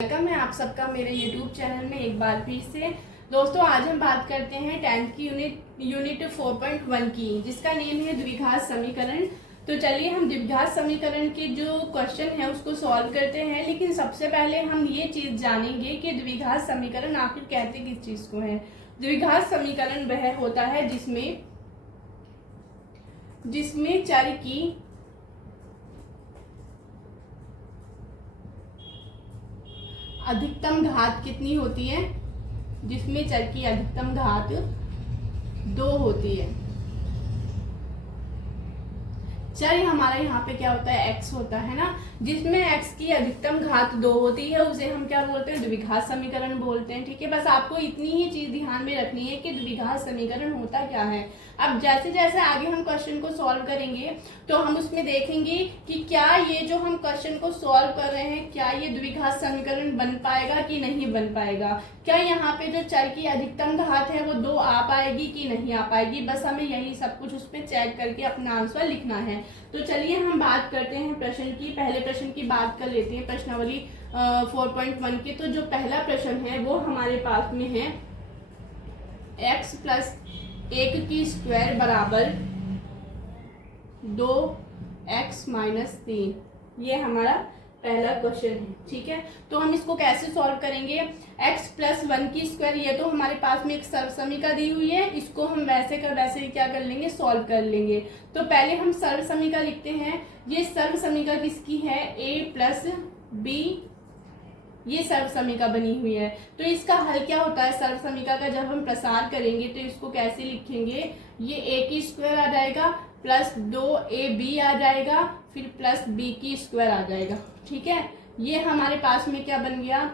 Welcome है आप सबका मेरे YouTube चैनल में एक बार फिर से। दोस्तों आज हम बात करते हैं 10th की यूनिट 4.1 की, जिसका नेम है द्विघात समीकरण। तो चलिए हम द्विघात समीकरण के जो क्वेश्चन है उसको सॉल्व करते हैं। लेकिन सबसे पहले हम ये चीज जानेंगे कि द्विघात समीकरण आखिर कहते किस चीज को है। द्विघात समीकरण वह होता है जिसमें चर की अधिकतम घात कितनी होती है, जिसमें चर की अधिकतम घात 2 होती है। चर हमारा यहाँ पे क्या होता है, x होता है ना, जिसमें x की अधिकतम घात 2 होती है उसे हम क्या बोलते हैं, द्विघात समीकरण बोलते हैं। ठीक है, बस आपको इतनी ही चीज ध्यान में रखनी है कि द्विघात समीकरण होता क्या है। अब जैसे जैसे आगे हम क्वेश्चन को सॉल्व करेंगे तो हम उसमें देखेंगे कि क्या ये जो हम क्वेश्चन को सॉल्व कर रहे हैं, क्या ये द्विघात समीकरण बन पाएगा कि नहीं बन पाएगा, क्या यहाँ पे जो चर की अधिकतम घात है वो 2 आ पाएगी कि नहीं आ पाएगी। बस हमें यही सब कुछ उसमें चेक करके अपना आंसर लिखना है। तो चलिए हम बात करते हैं प्रश्न की। पहले प्रश्न की बात कर लेते हैं, प्रश्नावली 4.1 के। तो जो पहला प्रश्न है वो हमारे पास में है x प्लस 1 की स्क्वायर बराबर 2x माइनस 3। ये हमारा पहला क्वेश्चन है। ठीक है, तो हम इसको कैसे सॉल्व करेंगे। x प्लस 1 की स्क्वायर, ये तो हमारे पास में एक सर्वसमीका दी हुई है, इसको हम वैसे का वैसे ही क्या कर लेंगे, सॉल्व कर लेंगे। तो पहले हम सर्वसमीका लिखते हैं। ये सर्वसमीका किसकी है, a प्लस b, ये सर्वसमीका बनी हुई है। तो इसका हल क्या होता है, सर्वसमीका का जब हम प्रसार करेंगे तो इसको कैसे लिखेंगे, ये a की स्क्वायर आ जाएगा प्लस 2ab आ जाएगा, फिर प्लस b की स्क्वायर आ जाएगा। ठीक है, ये हमारे पास में क्या बन गया,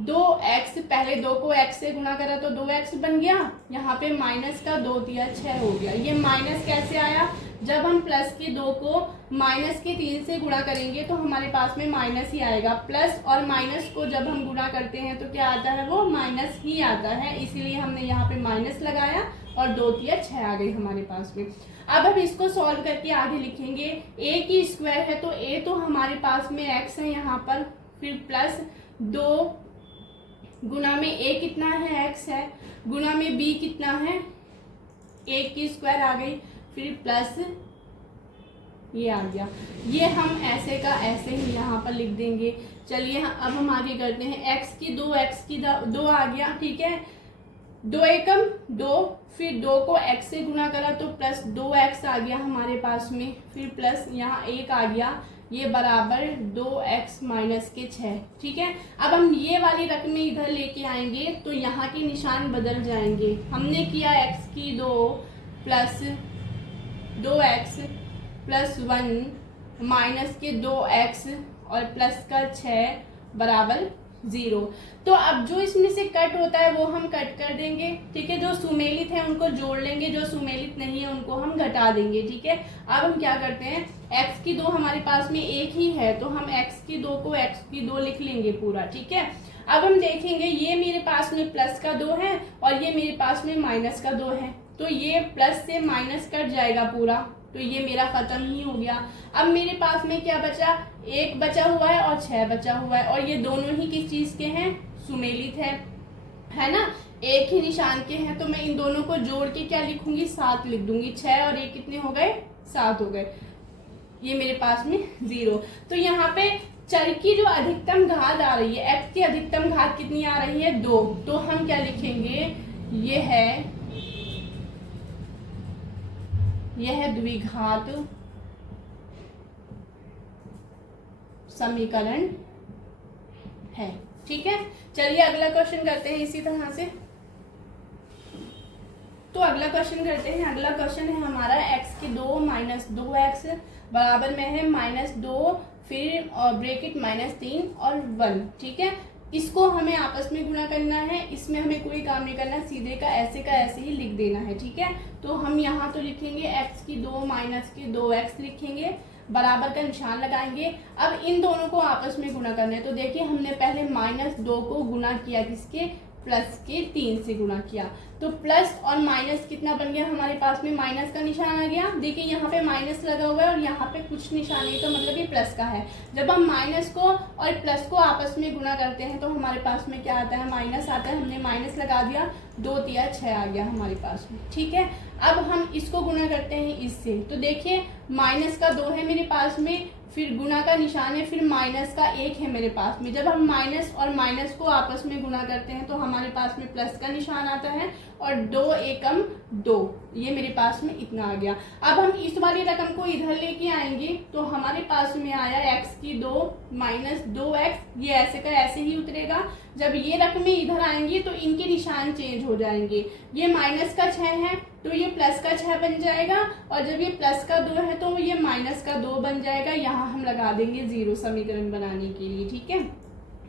2x, पहले 2 को x से गुणा करा तो 2x बन गया, यहाँ पे माइनस का 2 दिया 6 हो गया। ये माइनस कैसे आया, जब हम प्लस के 2 को माइनस के 3 से गुणा करेंगे तो हमारे पास में माइनस ही आएगा। प्लस और माइनस को जब हम गुणा करते हैं तो क्या आता है, वो माइनस ही आता है, इसीलिए हमने यहाँ पे माइनस लगाया और 2 दिया 6 आ गई हमारे पास में। अब हम इसको सॉल्व करके आगे लिखेंगे। a की स्क्वायर है तो a तो हमारे पास में x है यहाँ पर, फिर प्लस 2 गुना में a कितना है, x है, गुना में b कितना है, a की स्क्वायर आ गई, फिर प्लस ये आ गया। ये हम ऐसे का ऐसे ही यहाँ पर लिख देंगे। चलिए अब हम आगे करते हैं। x की 2 आ गया। ठीक है, 2 एकम 2, फिर 2 को x से गुणा करा तो प्लस 2x आ गया हमारे पास में, फिर प्लस यहाँ 1 आ गया, ये बराबर 2x माइनस के 6। ठीक है, अब हम ये वाली रकमें इधर लेके आएंगे तो यहाँ के निशान बदल जाएंगे। हमने किया x की 2 प्लस 2x प्लस 1 माइनस के 2x और प्लस का 6 बराबर 0। तो अब जो इसमें से कट होता है वो हम कट कर देंगे। ठीक है, जो सुमेलित है उनको जोड़ लेंगे, जो सुमेलित नहीं है उनको हम घटा देंगे। ठीक है, अब हम क्या करते हैं, x की 2 हमारे पास में एक ही है तो हम x की 2 को x की 2 लिख लेंगे पूरा। ठीक है, अब हम देखेंगे ये मेरे पास में प्लस का 2 है और ये मेरे पास में माइनस का 2 है, तो ये प्लस से माइनस कट जाएगा पूरा, तो ये मेरा खत्म ही हो गया। अब मेरे पास में क्या बचा, 1 बचा हुआ है और 6 बचा हुआ है, और ये दोनों ही किस चीज के हैं, सुमेलित है ना, एक ही निशान के हैं। तो मैं इन दोनों को जोड़ के क्या लिखूंगी, 7 लिख दूंगी। 6 और 1 कितने हो गए, 7 हो गए। ये मेरे पास में 0। तो यहाँ पे चर की जो अधिकतम घात आ रही है, x की अधिकतम घात कितनी आ रही है, 2। तो हम क्या लिखेंगे, यह है द्विघात समीकरण है। ठीक है, चलिए अगला क्वेश्चन करते हैं इसी तरह से। तो अगला क्वेश्चन करते हैं। अगला क्वेश्चन है हमारा x की 2 माइनस 2x बराबर में है माइनस 2, फिर ब्रैकेट माइनस 3 और 1। ठीक है, इसको हमें आपस में गुणा करना है, इसमें हमें कोई काम नहीं करना, सीधे का ऐसे ही लिख देना है। ठीक है, तो हम यहाँ तो लिखेंगे x की 2 माइनस की 2x लिखेंगे, बराबर का निशान लगाएंगे। अब इन दोनों को आपस में गुणा करना है। तो देखिए हमने पहले -2 को गुणा किया किसके, प्लस के 3 से गुणा किया, तो प्लस और माइनस कितना बन गया हमारे पास में, माइनस का निशान आ गया। देखिए यहाँ पे माइनस लगा हुआ है और यहाँ पे कुछ निशान नहीं, तो मतलब ये प्लस का है। जब हम माइनस को और प्लस को आपस में गुणा करते हैं तो हमारे पास में क्या आता है, माइनस आता है। हमने माइनस लगा दिया, 2 तिया 6 आ गया हमारे पास में, ठीक है। अब हम इसको गुणा करते हैं इससे, तो देखिए माइनस का 2 है मेरे पास में, फिर गुणा का निशान है, फिर माइनस का 1 है मेरे पास में। जब हम माइनस और माइनस को आपस में गुणा करते हैं तो हमारे पास में प्लस का निशान आता है, और 2 एकम 2, ये मेरे पास में इतना आ गया। अब हम इस वाली रकम को इधर लेके आएंगे तो हमारे पास में आया x की 2 माइनस 2x, ये ऐसे का ऐसे ही उतरेगा। जब ये रकमें इधर आएंगी तो इनके निशान चेंज हो जाएंगे, ये माइनस का 6 है तो ये प्लस का 6 बन जाएगा, और जब ये प्लस का 2 है तो ये माइनस का 2 बन जाएगा। यहाँ हम लगा देंगे 0 समीकरण बनाने के लिए, ठीक है।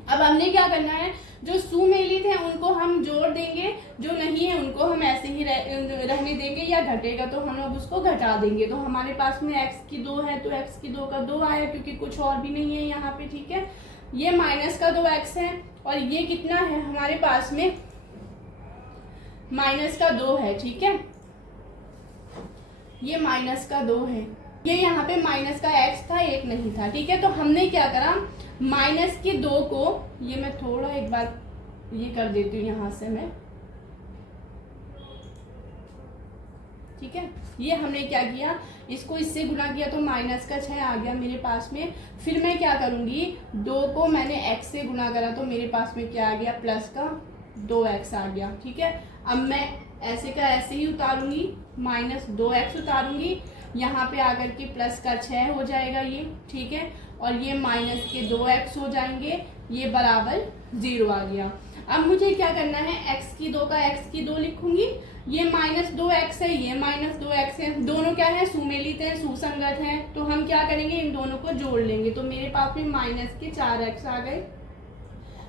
अब हमने क्या करना है, जो सुमेलित हैं उनको हम जोड़ देंगे, जो नहीं है उनको हम ऐसे ही रहने देंगे, या घटेगा तो हम लोग उसको घटा देंगे। तो हमारे पास में x की 2 है तो x की 2 का 2 आया, क्योंकि कुछ और भी नहीं है यहाँ पे, ठीक है। ये माइनस का 2x है, और ये कितना है हमारे पास में, माइनस का 2 है, ठीक है। ये माइनस का 2 है, ये यहाँ पे माइनस का x था, 1 नहीं था, ठीक है। तो हमने क्या करा, माइनस के 2 को, ये मैं थोड़ा एक बार ये कर देती हूँ यहाँ से मैं, ठीक है। ये हमने क्या किया, इसको इससे गुणा किया तो माइनस का 6 आ गया मेरे पास में। फिर मैं क्या करूँगी, 2 को मैंने x से गुणा करा तो मेरे पास में क्या आ गया, प्लस का 2x आ गया, ठीक है। अब मैं ऐसे का ऐसे ही उतारूंगी, माइनस 2x उतारूंगी, यहाँ पे आकर के प्लस का 6 हो जाएगा ये, ठीक है। और ये माइनस के 2x हो जाएंगे, ये बराबर 0 आ गया। अब मुझे क्या करना है, x की 2 का x की 2 लिखूंगी, ये माइनस 2x है, ये माइनस 2x है, दोनों क्या है, सुमेलित हैं, सुसंगत हैं। तो हम क्या करेंगे, इन दोनों को जोड़ लेंगे, तो मेरे पास में माइनस के 4x आ गए,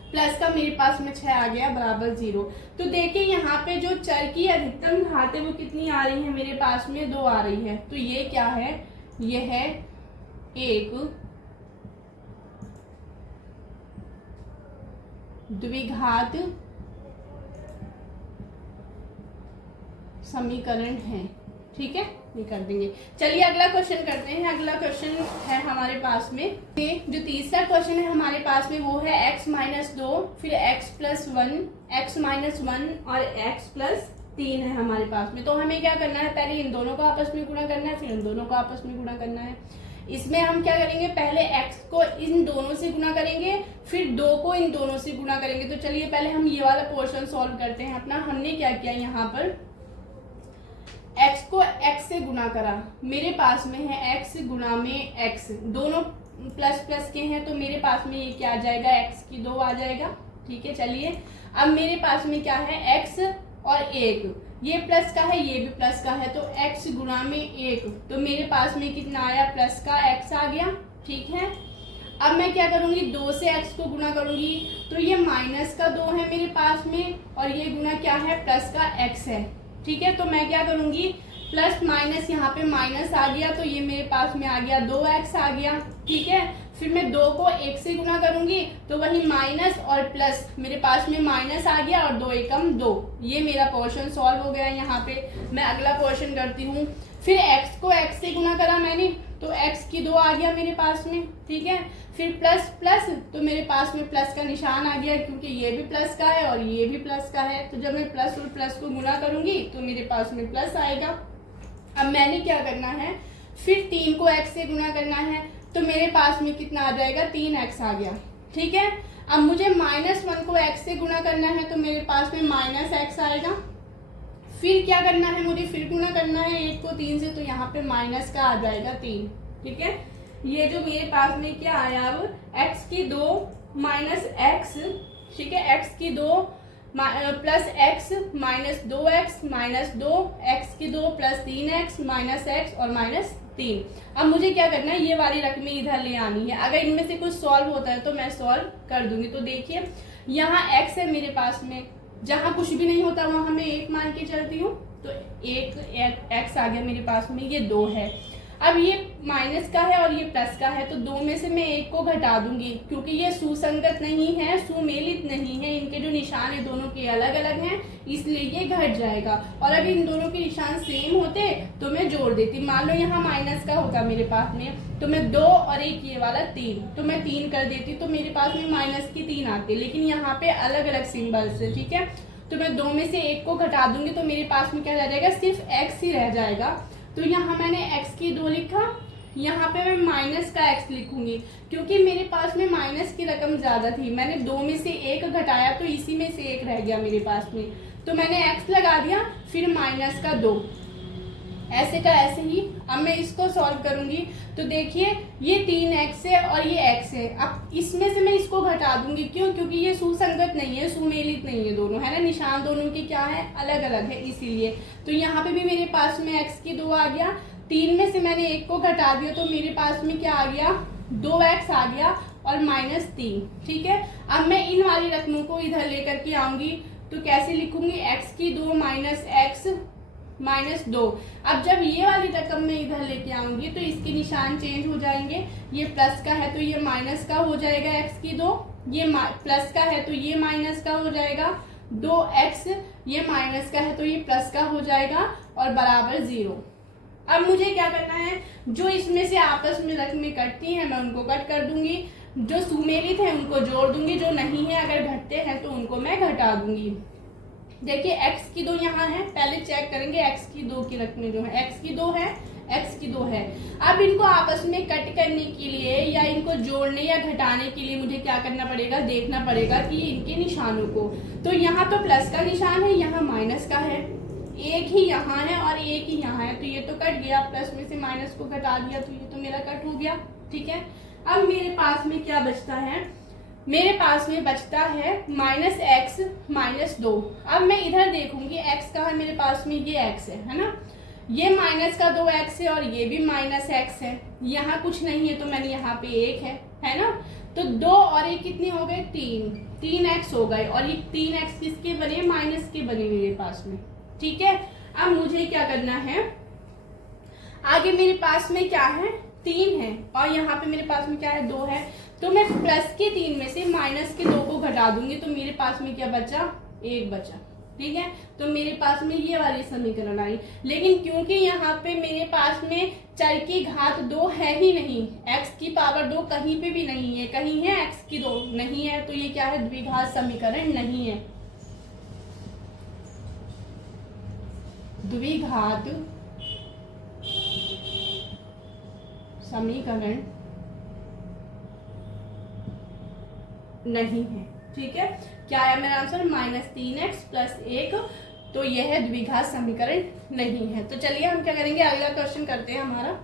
प्लस का मेरे पास में 6 आ गया, बराबर 0। तो देखिए यहाँ पे जो चर की अधिकतम घात है वो कितनी आ रही है मेरे पास में, 2 आ रही है। तो ये क्या है, ये है एक द्विघात समीकरण है, ठीक है, ये कर देंगे। चलिए अगला क्वेश्चन करते हैं। अगला क्वेश्चन है हमारे पास में, जो तीसरा क्वेश्चन है हमारे पास में वो है x माइनस 2, फिर x प्लस 1, x माइनस 1 और x प्लस 3 है हमारे पास में। तो हमें क्या करना है, पहले इन दोनों को आपस में गुणा करना है, फिर इन दोनों को आपस में गुणा करना है। इसमें हम क्या करेंगे, पहले x को इन दोनों से गुणा करेंगे, फिर 2 को इन दोनों से गुणा करेंगे। तो चलिए पहले हम ये वाला पोर्शन सॉल्व करते हैं अपना। हमने क्या किया, यहाँ पर x को x से गुणा करा, मेरे पास में है x गुणा में x, दोनों प्लस प्लस के हैं तो मेरे पास में ये क्या आ जाएगा, x की 2 आ जाएगा, ठीक है। चलिए अब मेरे पास में क्या है, x और 1, ये प्लस का है ये भी प्लस का है, तो x गुणा में 1, तो मेरे पास में कितना आया, प्लस का x आ गया, ठीक है। अब मैं क्या करूँगी, 2 से x को गुणा करूँगी, तो ये माइनस का 2 है मेरे पास में, और ये गुणा क्या है, प्लस का x है, ठीक है। तो मैं क्या करूँगी, प्लस माइनस, यहाँ पे माइनस आ गया तो ये मेरे पास में आ गया 2x आ गया, ठीक है। फिर मैं 2 को 1 से गुणा करूँगी तो वही माइनस और प्लस, मेरे पास में माइनस आ गया और 2 एकम 2, ये मेरा पोर्शन सॉल्व हो गया। यहाँ पे मैं अगला पोर्शन करती हूँ। फिर x को x से गुणा करा मैंने तो x की 2 आ गया मेरे पास में, ठीक है। फिर प्लस प्लस, तो मेरे पास में प्लस का निशान आ गया, क्योंकि ये भी प्लस का है और ये भी प्लस का है। तो जब मैं प्लस और प्लस को गुणा करूँगी तो मेरे पास में प्लस आएगा। अब मैंने क्या करना है, फिर 3 को x से गुणा करना है, तो मेरे पास में कितना आ जाएगा, 3x आ गया, ठीक है। अब मुझे -1 को x से गुणा करना है तो मेरे पास में -x आएगा। फिर क्या करना है मुझे, फिर गुणा करना है 1 को 3 से, तो यहाँ पे माइनस का आ जाएगा 3, ठीक है। ये जो मेरे पास में क्या आया, अब x की 2 माइनस x, ठीक है, x की 2 plus x minus 2x minus 2, x की 2 प्लस 3x माइनस x और माइनस 3। अब मुझे क्या करना है, ये वाली रकमें इधर ले आनी है। अगर इनमें से कुछ सॉल्व होता है तो मैं सॉल्व कर दूंगी। तो देखिए यहाँ x है मेरे पास में, जहाँ कुछ भी नहीं होता वहाँ मैं 1 मान के चलती हूँ, तो 1 x आ गया मेरे पास में, ये 2 है। अब ये माइनस का है और ये प्लस का है, तो 2 में से मैं 1 को घटा दूंगी, क्योंकि ये सुसंगत नहीं है, सुमेलित नहीं है, इनके जो निशान है दोनों के अलग अलग हैं, इसलिए ये घट जाएगा। और अगर इन दोनों के निशान सेम होते तो मैं जोड़ देती। मान लो यहाँ माइनस का होता मेरे पास में, तो मैं 2 और एक ये वाला 3, तो मैं 3 कर देती तो मेरे पास में माइनस की 3 आते। लेकिन यहाँ पे अलग अलग सिम्बल्स है, ठीक है, तो मैं 2 में से 1 को घटा दूंगी तो मेरे पास में क्या रह जाएगा, सिर्फ x ही रह जाएगा। तो यहाँ मैंने x की 2 लिखा, यहाँ पे मैं माइनस का x लिखूंगी क्योंकि मेरे पास में माइनस की रकम ज़्यादा थी। मैंने 2 में से 1 घटाया तो इसी में से 1 रह गया मेरे पास में, तो मैंने x लगा दिया, फिर माइनस का 2, ऐसे का ऐसे ही। अब मैं इसको सॉल्व करूंगी तो देखिए ये 3x है और ये x है। अब इसमें से मैं इसको घटा दूंगी, क्यों, क्योंकि ये सुसंगत नहीं है, सुमेलित नहीं है दोनों, है ना, निशान दोनों के क्या है, अलग अलग है, इसीलिए। तो यहाँ पे भी मेरे पास में x की 2 आ गया, 3 में से मैंने 1 को घटा दिया तो मेरे पास में क्या आ गया, 2x आ गया और -3, ठीक है। अब मैं इन वाली रकमों को इधर लेकर के आऊंगी तो कैसे लिखूंगी, x की 2 माइनस x माइनस 2। अब जब ये वाली रकम मैं इधर लेके आऊंगी तो इसके निशान चेंज हो जाएंगे, ये प्लस का है तो ये माइनस का हो जाएगा x की 2, ये प्लस का है तो ये माइनस का हो जाएगा, 2x ये माइनस का है तो ये प्लस का हो जाएगा और बराबर 0। अब मुझे क्या करना है, जो इसमें से आपस में रकमें कटती हैं मैं उनको कट कर दूंगी, जो सुमेलित है उनको जोड़ दूंगी, जो नहीं है अगर घटते हैं तो उनको मैं घटा दूंगी। देखिए x की 2 यहाँ है, पहले चेक करेंगे x की 2 की रकमें जो है, x की 2 है, x की 2 है। अब इनको आपस में कट करने के लिए या इनको जोड़ने या घटाने के लिए मुझे क्या करना पड़ेगा, देखना पड़ेगा कि इनके निशानों को। तो यहाँ तो प्लस का निशान है, यहाँ माइनस का है, एक ही यहाँ है और एक ही यहाँ है, तो ये तो कट गया, प्लस में से माइनस को घटा दिया तो ये तो मेरा कट हो गया, ठीक है। अब मेरे पास में क्या बचता है, मेरे पास में बचता है -x -2। अब मैं इधर देखूंगी x कहाँ है, मेरे पास में ये x है ना, ये माइनस का 2x है और ये भी -x है, यहाँ कुछ नहीं है तो मैंने यहाँ पे 1 है ना, तो 2 और 1 कितने हो गए, 3x हो गए, और ये 3x किसके बने, माइनस के बने मेरे पास में, ठीक है। अब मुझे क्या करना है, आगे मेरे पास में क्या है, 3 है और यहाँ पे मेरे पास में क्या है, 2 है, तो मैं प्लस के 3 में से माइनस के 2 को घटा दूंगी तो मेरे पास में क्या बचा, 1 बचा, ठीक है। तो मेरे पास में ये वाली समीकरण आई। लेकिन क्योंकि यहाँ पे मेरे पास में चर की घात 2 है ही नहीं, x की पावर 2 कहीं पे भी नहीं है, कहीं है x की 2 नहीं है, तो ये क्या है, द्विघात समीकरण नहीं है, द्विघात समीकरण नहीं है, ठीक है। क्या है मेरा आंसर, -3x + 1, तो यह है द्विघात समीकरण नहीं है। तो चलिए हम क्या करेंगे, अगला क्वेश्चन करते हैं। हमारा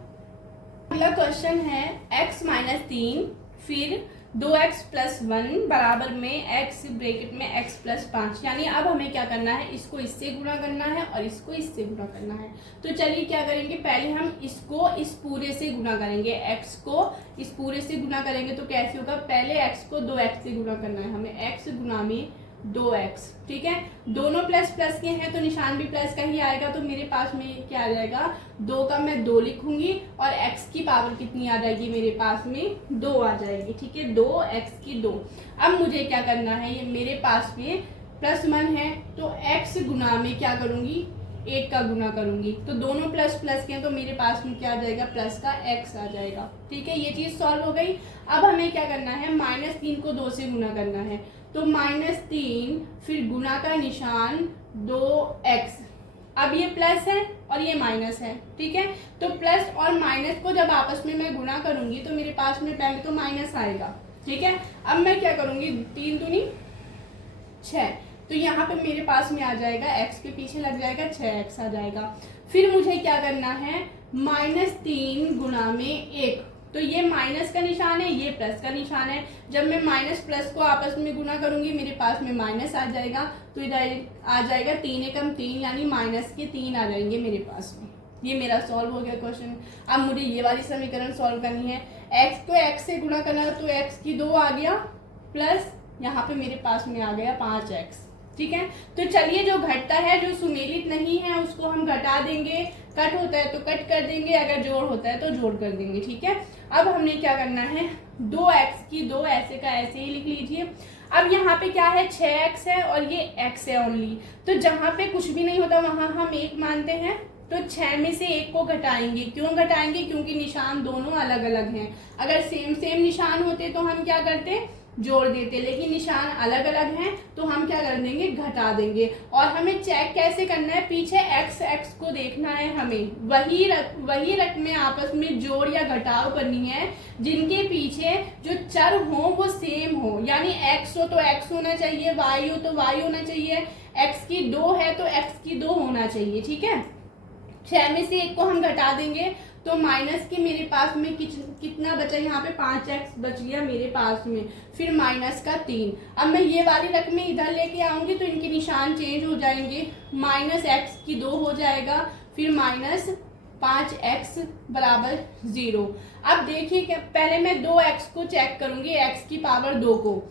अगला क्वेश्चन है x - 3 फिर 2x + 1 बराबर में x ब्रैकेट में x + 5, यानी अब हमें क्या करना है, इसको इससे गुणा करना है और इसको इससे गुणा करना है। तो चलिए क्या करेंगे, पहले हम इसको इस पूरे से गुणा करेंगे, x को इस पूरे से गुणा करेंगे तो कैसे होगा, पहले x को 2x से गुणा करना है हमें, x गुणा में 2x, ठीक है। दोनों प्लस प्लस के हैं तो निशान भी प्लस का ही आएगा, तो मेरे पास में क्या आ जाएगा, 2 का मैं 2 लिखूंगी और x की पावर कितनी आ जाएगी, मेरे पास में 2 आ जाएगी, ठीक है, 2x की 2। अब मुझे क्या करना है, ये मेरे पास में +1 है तो x गुना में क्या करूंगी, 1 का गुना करूंगी, तो दोनों प्लस प्लस के हैं तो मेरे पास में क्या आ जाएगा, प्लस का x आ जाएगा, ठीक है। ये चीज सॉल्व हो गई। अब हमें क्या करना है, -3 को 2 से गुना करना है, तो -3 फिर गुना का निशान 2x, अब ये प्लस है और ये माइनस है, ठीक है। तो प्लस और माइनस को जब आपस में मैं गुना करूंगी तो मेरे पास में पहले तो माइनस आएगा, ठीक है। अब मैं क्या करूंगी, 3 दूनी 6, तो यहाँ पे मेरे पास में आ जाएगा, x के पीछे लग जाएगा 6x आ जाएगा। फिर मुझे क्या करना है, -3 गुना में 1, तो ये माइनस का निशान है, ये प्लस का निशान है, जब मैं माइनस प्लस को आपस में गुना करूंगी मेरे पास में माइनस आ जाएगा, तो इधर आ जाएगा 3 एकम 3, यानी -3 आ जाएंगे मेरे पास में। ये मेरा सॉल्व हो गया क्वेश्चन। अब मुझे ये वाली समीकरण सॉल्व करनी है, x को x से गुणा करना है तो x की 2 आ गया, प्लस यहाँ पे मेरे पास में आ गया 5x, ठीक है। तो चलिए जो घटता है, जो सुमेलित नहीं है उसको हम घटा देंगे, कट होता है तो कट कर देंगे, अगर जोड़ होता है तो जोड़ कर देंगे, ठीक है। अब हमने क्या करना है, 2x की 2 ऐसे का ऐसे ही लिख लीजिए। अब यहाँ पे क्या है, 6x है और ये x है ओनली, तो जहाँ पे कुछ भी नहीं होता वहाँ हम 1 मानते हैं, तो 6 में से 1 को घटाएंगे। क्यों घटाएंगे, क्योंकि निशान दोनों अलग अलग हैं। अगर सेम सेम निशान होते तो हम क्या करते, जोड़ देते, लेकिन निशान अलग अलग हैं तो हम क्या कर देंगे, घटा देंगे। और हमें चेक कैसे करना है, पीछे x को देखना है, हमें वही रकमें आपस में जोड़ या घटाव करनी है जिनके पीछे जो चर हो वो सेम हो, यानी x हो तो x होना चाहिए, y हो तो y होना चाहिए, x की 2 है तो x की 2 होना चाहिए। ठीक है, 6 में से 1 को हम घटा देंगे तो माइनस के मेरे पास में कितना बचा, यहाँ पे 5x बच गया मेरे पास में, फिर माइनस का 3। अब मैं ये वाली रकमें इधर लेके आऊंगी तो इनके निशान चेंज हो जाएंगे, माइनस x की 2 हो जाएगा, फिर माइनस 5x बराबर 0। अब देखिए क्या, पहले मैं 2x को चेक करूंगी, x की पावर 2 को,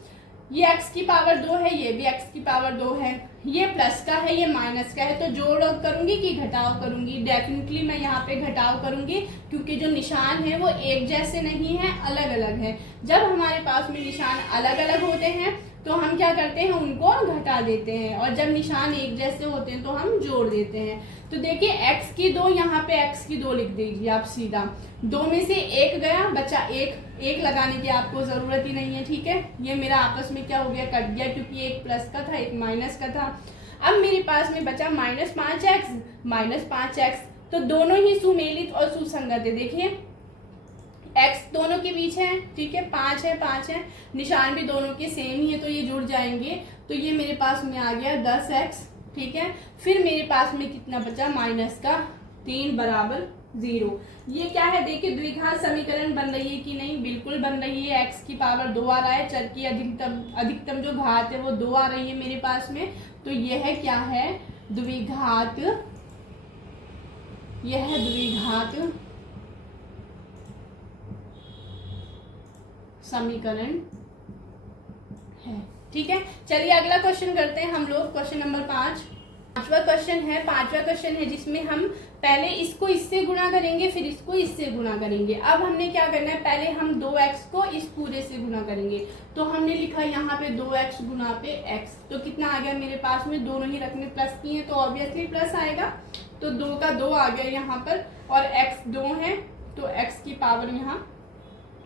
ये x की पावर 2 है, ये भी x की पावर 2 है, ये प्लस का है, ये माइनस का है, तो जोड़ करूंगी कि घटाव करूंगी, डेफिनेटली मैं यहाँ पे घटाव करूंगी, क्योंकि जो निशान है वो एक जैसे नहीं है, अलग अलग है। जब हमारे पास में निशान अलग अलग होते हैं तो हम क्या करते हैं, उनको घटा देते हैं, और जब निशान एक जैसे होते हैं तो हम जोड़ देते हैं। तो देखिए x की 2, यहाँ पे x की 2 लिख दीजिए आप सीधा, 2 में से 1 गया, बचा 1 लगाने की आपको जरूरत ही नहीं है। ठीक है, ये मेरा आपस में क्या हो गया, कट गया, क्योंकि 1 प्लस का था 1 माइनस का था। अब मेरे पास में बचा -5x, तो दोनों ही सुमेलित और सुसंगत है। देखिए x दोनों के बीच है, ठीक है, 5 है, निशान भी दोनों के सेम ही है, तो ये जुड़ जाएंगे, तो ये मेरे पास में आ गया 10x। ठीक है, फिर मेरे पास में कितना बचा, माइनस का 3 बराबर 0। ये क्या है, देखिए द्विघात समीकरण बन रही है कि नहीं, बिल्कुल बन रही है। x की पावर 2 आ रहा है, चर की अधिकतम जो घात है वो 2 आ रही है मेरे पास में, तो यह क्या है, द्विघात, यह द्विघात समीकरण है। ठीक है, चलिए अगला क्वेश्चन करते हैं हम लोग, क्वेश्चन नंबर 5। पांचवा क्वेश्चन है जिसमें हम पहले इसको इससे गुणा करेंगे, फिर इसको इससे गुणा करेंगे। अब हमने क्या करना है, पहले हम 2x को इस पूरे से गुणा करेंगे, तो हमने लिखा यहाँ पे 2x गुणा पे x, तो कितना आ गया मेरे पास में, दोनों ही रकमें प्लस की हैं तो ऑब्वियसली प्लस आएगा, तो 2 का 2 आ गया यहाँ पर, और x 2 है तो x की पावर यहाँ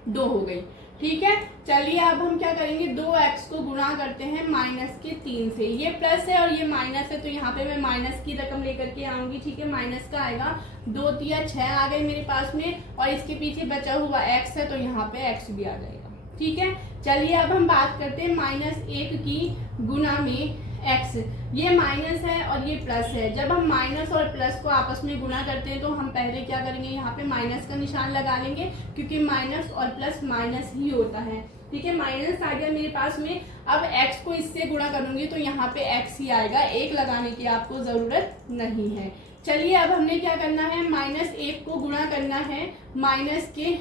2 हो गई। ठीक है, चलिए अब हम क्या करेंगे, 2x को गुणा करते हैं माइनस के 3 से, ये प्लस है और ये माइनस है, तो यहाँ पे मैं माइनस की रकम लेकर के आऊंगी। ठीक है, माइनस का आएगा, 2 3 6 आ गए मेरे पास में, और इसके पीछे बचा हुआ x है तो यहाँ पे x भी आ जाएगा। ठीक है, चलिए अब हम बात करते हैं -1 की गुणा में x, ये माइनस है और ये प्लस है। जब हम माइनस और प्लस को आपस में गुणा करते हैं तो हम पहले क्या करेंगे, यहाँ पे माइनस का निशान लगा लेंगे, क्योंकि माइनस और प्लस माइनस ही होता है। ठीक है, माइनस आ गया मेरे पास में, अब x को इससे गुणा करूंगी तो यहाँ पे x ही आएगा, 1 लगाने की आपको जरूरत नहीं है। चलिए अब हमने क्या करना है, -1 को गुणा करना है माइनस के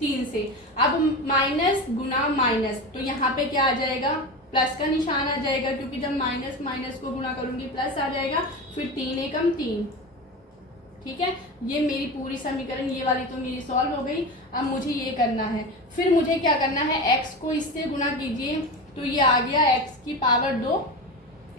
3 से। अब माइनस गुना माइनस, तो यहाँ पे क्या आ जाएगा, प्लस का निशान आ जाएगा, क्योंकि जब माइनस माइनस को गुणा करूंगी प्लस आ जाएगा, फिर 3 एकम 3। ठीक है, ये मेरी पूरी समीकरण, ये वाली तो मेरी सॉल्व हो गई। अब मुझे ये करना है, फिर मुझे क्या करना है, x को इससे गुणा कीजिए, तो ये आ गया x की पावर 2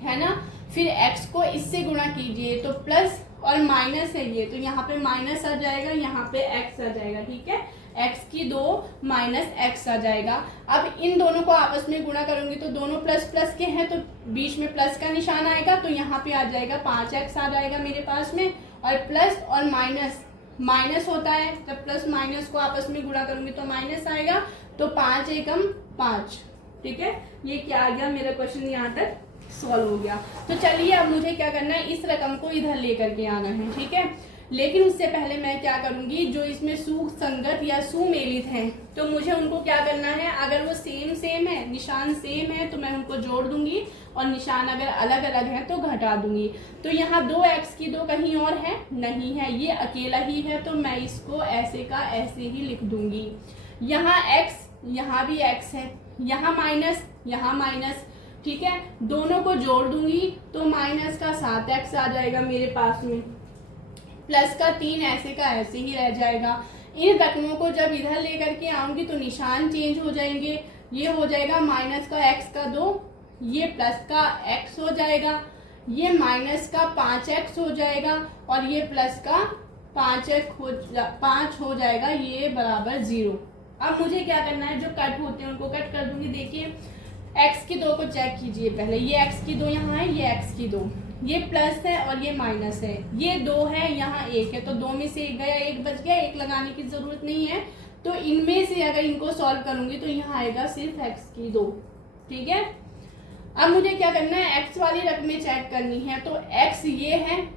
है ना, फिर x को इससे गुणा कीजिए तो प्लस और माइनस है ये, तो यहाँ पे माइनस आ जाएगा, यहाँ पे x आ जाएगा। ठीक है, x की 2 माइनस x आ जाएगा। अब इन दोनों को आपस में गुणा करूंगी तो दोनों प्लस प्लस के हैं, तो बीच में प्लस का निशान आएगा, तो यहाँ पे आ जाएगा 5x आ जाएगा मेरे पास में, और प्लस और माइनस, माइनस होता है तब प्लस माइनस को आपस में गुणा करूंगी तो माइनस आएगा, तो 5 एकम 5। ठीक है, ये क्या आ गया, मेरा क्वेश्चन यहाँ तक सॉल्व हो गया। तो चलिए अब मुझे क्या करना है, इस रकम को इधर लेकर के आना है। ठीक है, लेकिन उससे पहले मैं क्या करूंगी, जो इसमें सुसंगत या सुमेलित हैं तो मुझे उनको क्या करना है, अगर वो सेम है, निशान सेम है तो मैं उनको जोड़ दूंगी, और निशान अगर अलग अलग है तो घटा दूंगी। तो यहाँ 2x की 2 कहीं और है नहीं है, ये अकेला ही है, तो मैं इसको ऐसे का ऐसे ही लिख दूंगी। यहाँ x, यहाँ भी x है, यहाँ माइनस, यहाँ माइनस। ठीक है, दोनों को जोड़ दूंगी तो माइनस का 7x आ जाएगा मेरे पास में, प्लस का 3 ऐसे का ऐसे ही रह जाएगा। इन रकमों को जब इधर लेकर के आऊंगी तो निशान चेंज हो जाएंगे, ये हो जाएगा माइनस का x का 2, ये प्लस का x हो जाएगा, ये माइनस का 5x हो जाएगा और ये प्लस का 5 हो जाएगा, ये बराबर 0। अब मुझे क्या करना है, जो कट होते हैं उनको कट कर दूंगी। देखिए x की 2 को चेक कीजिए पहले, ये x की 2 यहाँ है, ये x की 2, ये प्लस है और ये माइनस है, ये 2 है, यहाँ 1 है, तो 2 में से 1 गया, 1 बच गया, 1 लगाने की जरूरत नहीं है। तो इनमें से अगर इनको सॉल्व करूंगी तो यहाँ आएगा सिर्फ x की 2। ठीक है, अब मुझे क्या करना है, x वाली रकमें चेक करनी है। तो x ये है,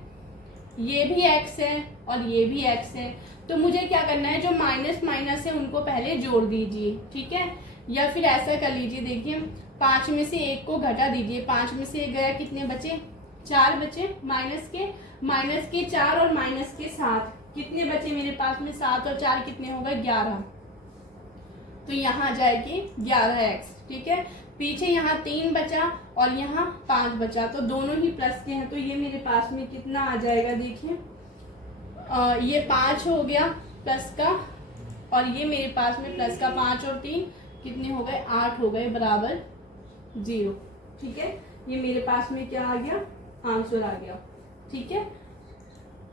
ये भी x है और ये भी x है, तो मुझे क्या करना है, जो माइनस माइनस है उनको पहले जोड़ दीजिए। ठीक है, या फिर ऐसा कर लीजिए, देखिए 5 में से 1 को घटा दीजिए, 5 में से 1 गया, कितने बचे, 4 बचे, माइनस के 4 और माइनस के 7, कितने बचे मेरे पास में, 7 और 4 कितने हो गए, 11। तो यहाँ जाएगी 11x। ठीक है, पीछे यहाँ 3 बचा और यहाँ 5 बचा, तो दोनों ही प्लस के हैं, तो ये मेरे पास में कितना आ जाएगा, देखिए ये 5 हो गया प्लस का, और ये मेरे पास में प्लस का 5 और 3 कितने हो गए, 8 हो गए, बराबर 0। ठीक है, ये मेरे पास में क्या आ गया, आंसर आ गया। ठीक है,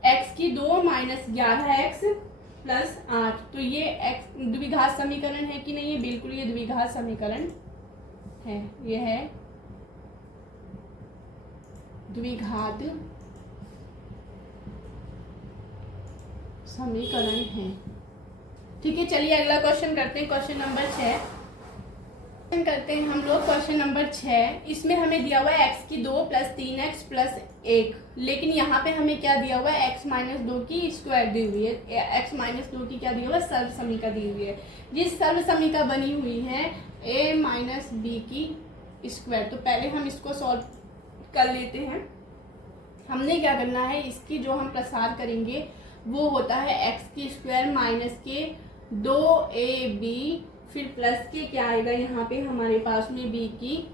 x की 2 माइनस 11x प्लस 8, तो ये x द्विघात समीकरण है कि नहीं है, बिल्कुल ये द्विघात समीकरण है, ये है द्विघात समीकरण है। ठीक है, चलिए अगला क्वेश्चन करते हैं, क्वेश्चन नंबर 6 करते हैं हम लोग। क्वेश्चन नंबर 6, इसमें हमें दिया हुआ है x की 2 प्लस 3x प्लस 1, लेकिन यहाँ पे हमें क्या दिया हुआ है, x माइनस 2 की स्क्वायर दी हुई है, x माइनस 2 की क्या दी हुआ है, सर्व समीका दी हुई है। जिस सर्व समीका बनी हुई है a माइनस बी की स्क्वायर, तो पहले हम इसको सॉल्व कर लेते हैं। हमने क्या करना है, इसकी जो हम प्रसार करेंगे वो होता है x की स्क्वायर माइनस के 2ab, फिर प्लस के क्या आएगा, यहाँ पे हमारे पास में b की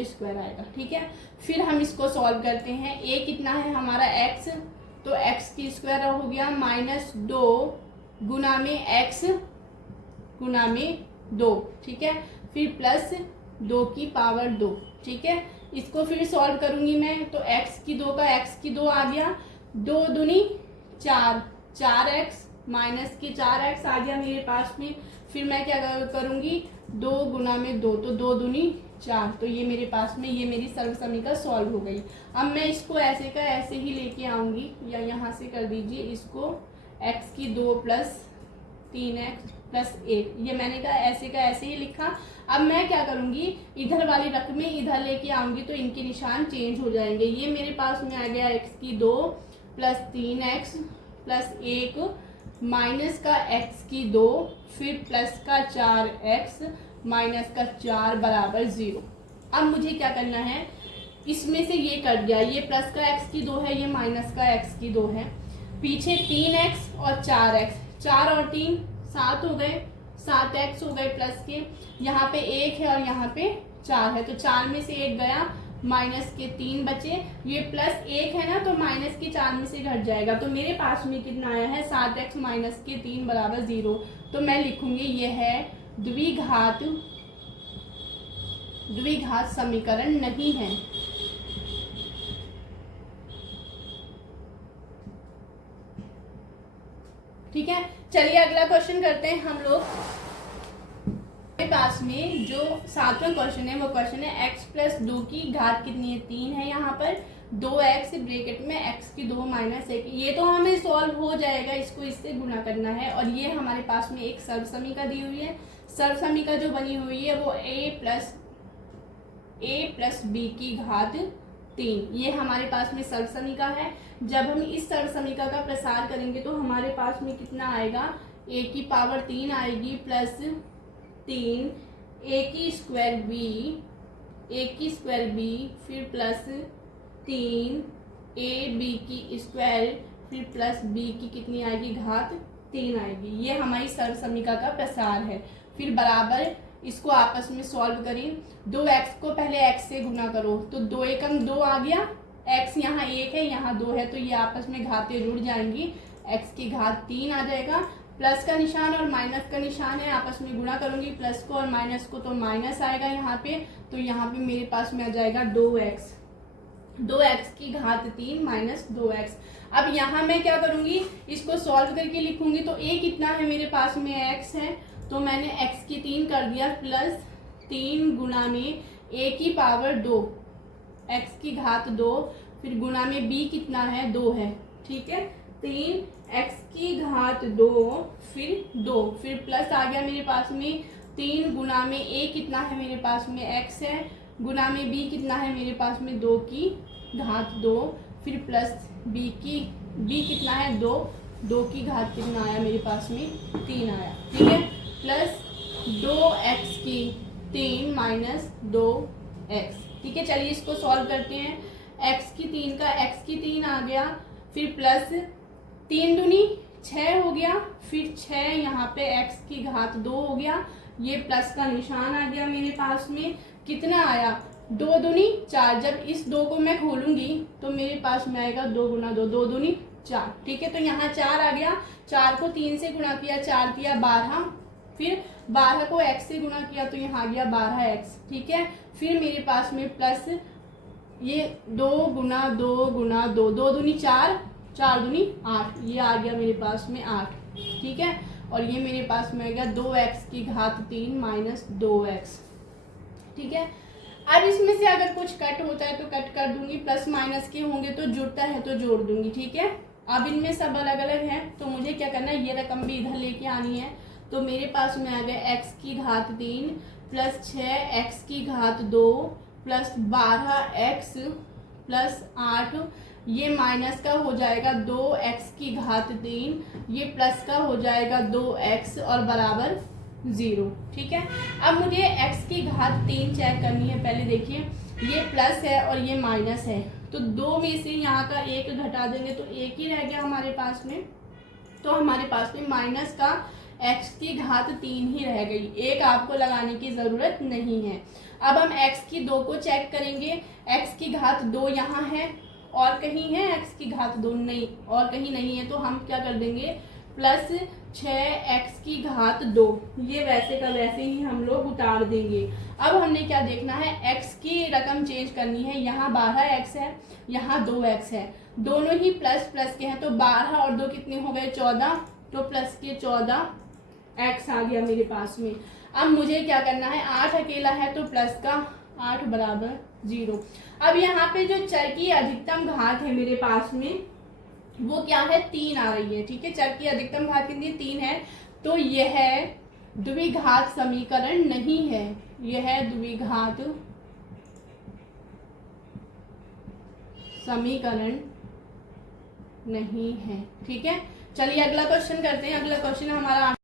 स्क्वायर आएगा। ठीक है, फिर हम इसको सॉल्व करते हैं। a कितना है हमारा x, तो x की स्क्वायर हो गया माइनस 2 गुना में x गुना में 2। ठीक है, फिर प्लस 2 की पावर 2। ठीक है, इसको फिर सॉल्व करूंगी मैं, तो x की 2 का x की 2 आ गया, 2 दूनी 4, 4x माइनस की 4x आ गया मेरे पास में। फिर मैं क्या करूंगी, 2 गुना में 2, तो 2 दूनी 4, तो ये मेरे पास में, ये मेरी सर्व समीकरण सॉल्व हो गई। अब मैं इसको ऐसे का ऐसे ही लेके आऊंगी, या यहाँ से कर दीजिए इसको, x की 2 प्लस 3x प्लस 1, ये मैंने कहा ऐसे का ऐसे ही लिखा। अब मैं क्या करूंगी, इधर वाली रकमें इधर लेके आऊंगी तो इनके निशान चेंज हो जाएंगे। ये मेरे पास में आ गया x की 2 प्लस 3x प्लस 1 माइनस का x की 2, फिर प्लस का 4x माइनस का 4 बराबर 0। अब मुझे क्या करना है, इसमें से ये कट गया, ये प्लस का x की 2 है, ये माइनस का x की 2 है, पीछे 3x और 4x, 4 और 3 7 हो गए, 7x हो गए प्लस के, यहाँ पे 1 है और यहाँ पे 4 है, तो 4 में से 1 गया, माइनस के 3 बचे, ये प्लस 1 है ना, तो माइनस के 4 में से घट जाएगा, तो मेरे पास में कितना आया है, 7x माइनस के 3 बराबर 0। तो मैं लिखूंगी ये है द्विघात समीकरण नहीं है। ठीक है, चलिए अगला क्वेश्चन करते हैं हम लोग। मेरे पास में जो 7वां क्वेश्चन है वो क्वेश्चन है x प्लस 2 की घात कितनी है, 3 है यहाँ पर, 2x ब्रैकेट में x की 2 माइनस 1, ये तो हमें सॉल्व हो जाएगा, इसको इससे गुणा करना है। और ये हमारे पास में एक सर्व समीका दी हुई है, सर्व समीका जो बनी हुई है वो a प्लस b की घात 3, ये हमारे पास में सर्व समीका है। जब हम इस सर्व समीका का प्रसार करेंगे तो हमारे पास में कितना आएगा, a की पावर 3 आएगी प्लस 3 a की स्क्वायर b, फिर प्लस 3 ab की स्क्वायर, फिर प्लस b की कितनी आएगी, घात 3 आएगी। ये हमारी सर्व समीका का प्रसार है। फिर बराबर इसको आपस में सॉल्व करें, 2x को पहले x से गुना करो, तो 2 एकम 2 आ गया, x यहाँ 1 है यहाँ 2 है, तो ये आपस में घातें जुड़ जाएंगी, x की घात 3 आ जाएगा, प्लस का निशान और माइनस का निशान है, आपस में गुणा करूंगी प्लस को और माइनस को तो माइनस आएगा यहाँ पे, तो यहाँ पे मेरे पास में आ जाएगा 2x, 2x की घात 3 माइनस 2x। अब यहाँ मैं क्या करूंगी, इसको सॉल्व करके लिखूंगी। तो a कितना है मेरे पास में, x है, तो मैंने x की 3 कर दिया प्लस 3 गुणा में a की पावर 2, x की घात 2, फिर गुणा में b कितना है, 2 है, ठीक है, 3x की घात 2 फिर 2, फिर प्लस आ गया मेरे पास में 3 गुणा में a कितना है मेरे पास में, x है, गुणा में b कितना है मेरे पास में, 2 की घात 2, फिर प्लस b कितना है, 2, 2 की घात कितना आया मेरे पास में, 3 आया, ठीक है, प्लस 2x की 3 माइनस 2x, ठीक है। चलिए इसको सॉल्व करते हैं। x की 3 का x की 3 आ गया, फिर प्लस 3 दूनी 6 हो गया, फिर 6 यहाँ पे x की घात 2 हो गया, ये प्लस का निशान आ गया मेरे पास में, कितना आया, 2 दूनी 4। जब इस 2 को मैं खोलूंगी तो मेरे पास में आएगा 2 गुना 2, 2 दूनी 4, ठीक है। तो यहाँ 4 आ गया, 4 को 3 से गुणा किया, 4 किया 12, फिर 12 को x से गुणा किया तो यहाँ आ गया 12x, ठीक है। फिर मेरे पास में प्लस ये 2 गुना 2 गुना 2, 2 दूनी 4, 4 दूनी 8, ये आ गया मेरे पास में 8, ठीक है। और ये मेरे पास में आ गया 2x की घात 3 माइनस 2x, ठीक है। अब इसमें से अगर कुछ कट होता है तो कट कर दूंगी, प्लस माइनस के होंगे तो जुड़ता है तो जोड़ दूंगी, ठीक है। अब इनमें सब अलग अलग है तो मुझे क्या करना है, ये रकम भी इधर लेके आनी है। तो मेरे पास में आ गया x की घात 3 प्लस 6x की घात 2 प्लस 12x प्लस 8, ये माइनस का हो जाएगा 2x की घात 3, ये प्लस का हो जाएगा 2x और बराबर 0, ठीक है। अब मुझे x की घात 3 चेक करनी है। पहले देखिए ये प्लस है और ये माइनस है, तो 2 में से यहाँ का 1 घटा देंगे तो 1 ही रह गया हमारे पास में, तो हमारे पास में माइनस का x की घात 3 ही रह गई, 1 आपको लगाने की ज़रूरत नहीं है। अब हम x की 2 को चेक करेंगे, x की घात 2 यहाँ है और कहीं है x की घात 2 नहीं, और कहीं नहीं है, तो हम क्या कर देंगे प्लस 6x की घात 2, ये वैसे का वैसे ही हम लोग उतार देंगे। अब हमने क्या देखना है, x की रकम चेंज करनी है, यहाँ 12x है, यहाँ 2x है, दोनों ही प्लस प्लस के हैं, तो 12 और 2 कितने हो गए 14, तो प्लस के 14x आ गया मेरे पास में। अब मुझे क्या करना है, 8 अकेला है तो प्लस का 8 बराबर 0। अब यहाँ पे जो चर की अधिकतम घात है मेरे पास में वो क्या है, 3 आ रही है, ठीक है। चर की अधिकतम घात कितनी, 3 है, तो यह द्विघात समीकरण नहीं है, यह द्विघात समीकरण नहीं है, ठीक है। चलिए अगला क्वेश्चन करते हैं। अगला क्वेश्चन हमारा